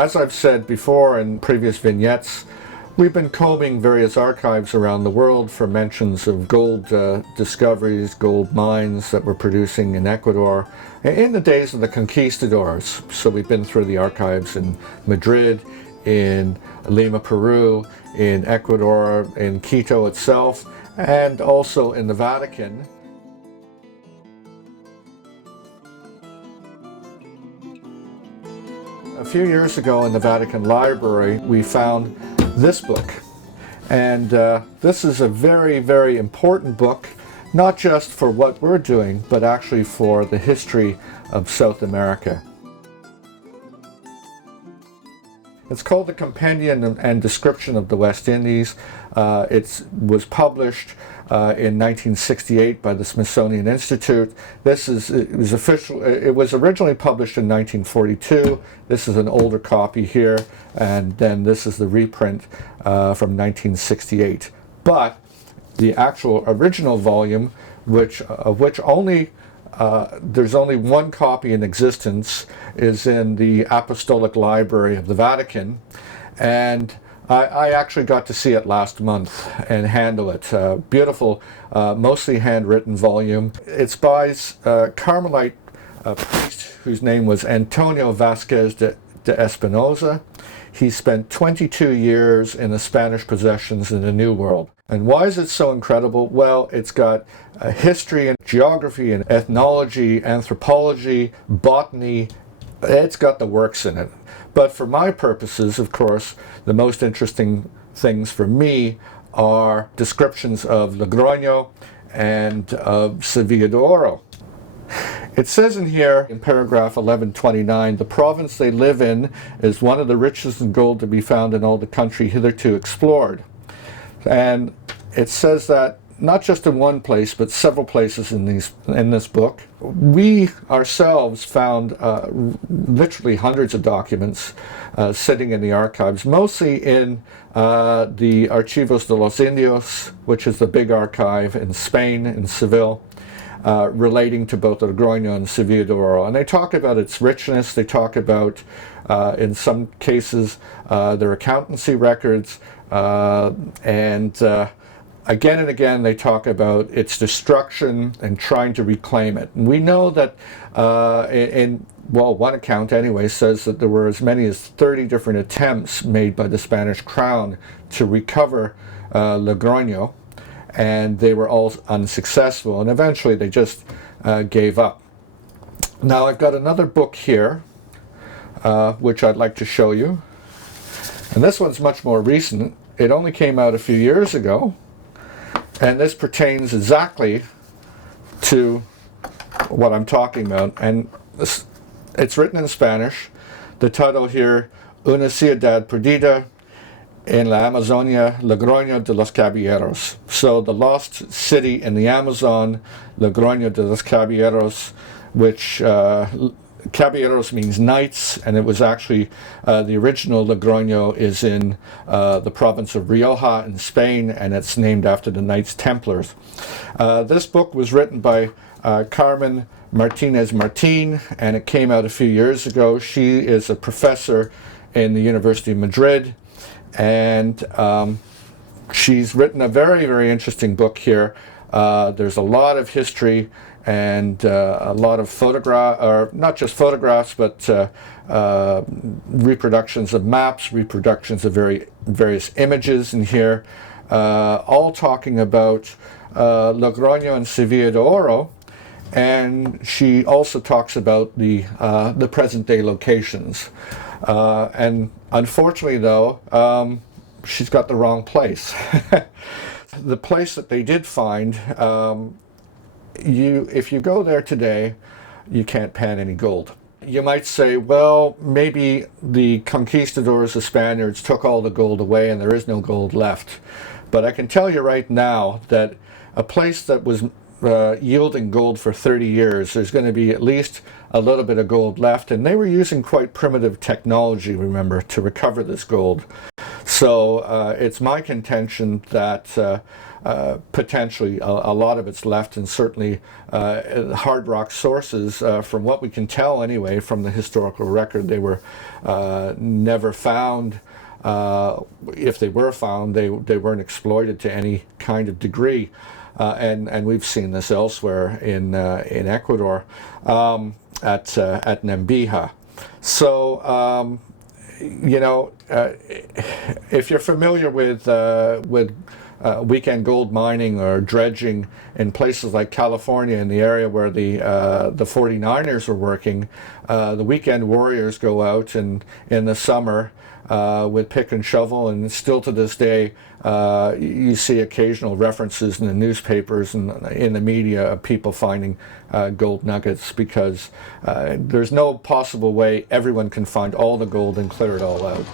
As I've said before in previous vignettes, we've been combing various archives around the world for mentions of gold discoveries, gold mines that were producing in Ecuador in the days of the conquistadors. So we've been through the archives in Madrid, in Lima, Peru, in Ecuador, in Quito itself, and also in the Vatican. A few years ago in the Vatican Library, we found this book. And this is a very, very important book, not just for what we're doing, but actually for the history of South America. It's called The Compendium and Description of the West Indies. It was published in 1968 by the Smithsonian Institute. It was originally published in 1942. This is an older copy here, and then this is the reprint from 1968. But the actual original volume, of which only there's only one copy in existence, is in the Apostolic Library of the Vatican, and I actually got to see it last month and handle it. Beautiful, mostly handwritten volume. It's by a Carmelite priest whose name was Antonio Vasquez de Espinosa. He spent 22 years in the Spanish possessions in the New World. And why is it so incredible? Well, it's got history and geography and ethnology, anthropology, botany. It's got the works in it. But for my purposes, of course, the most interesting things for me are descriptions of Logroño and of Sevilla de Oro. It says in here, in paragraph 1129, the province they live in is one of the richest in gold to be found in all the country hitherto explored. And it says that not just in one place, but several places in this book. We ourselves found literally hundreds of documents sitting in the archives, mostly in the Archivos de los Indios, which is the big archive in Spain, in Seville, relating to both Logroño and Sevilla de Oro. And they talk about its richness. They talk about, in some cases, their accountancy records, again and again they talk about its destruction and trying to reclaim it. And we know that one account anyway says that there were as many as 30 different attempts made by the Spanish crown to recover Logroño, and they were all unsuccessful, and eventually they just gave up. Now I've got another book here which I'd like to show you, and this one's much more recent. It only came out a few years ago, and this pertains exactly to what I'm talking about. And it's written in Spanish. The title here, Una ciudad perdida en la Amazonia, Logroño de los Caballeros. So the lost city in the Amazon, Logroño de los Caballeros, which Caballeros means knights, and it was actually the original Logroño is in the province of Rioja in Spain, and it's named after the Knights Templars. This book was written by Carmen Martinez Martin, and it came out a few years ago. She is a professor in the University of Madrid, and she's written a very, very interesting book here. There's a lot of history and a lot of or not just photographs, but reproductions of maps, reproductions of various images in here, all talking about Logroño and Sevilla de Oro. And she also talks about the present-day locations. And unfortunately, though, she's got the wrong place. The place that they did find, if you go there today, you can't pan any gold. You might say, well, maybe the conquistadors, the Spaniards, took all the gold away and there is no gold left. But I can tell you right now that a place that was yielding gold for 30 years, there's going to be at least a little bit of gold left. And they were using quite primitive technology, remember, to recover this gold. So it's my contention that potentially a lot of it's left, and certainly hard rock sources, from what we can tell anyway from the historical record, they were never found. If they were found, they weren't exploited to any kind of degree, and we've seen this elsewhere in Ecuador, at Nembija. So if you're familiar with weekend gold mining or dredging in places like California, in the area where the 49ers were working, the weekend warriors go out and in the summer with pick and shovel, and still to this day you see occasional references in the newspapers and in the media of people finding gold nuggets, because there's no possible way everyone can find all the gold and clear it all out.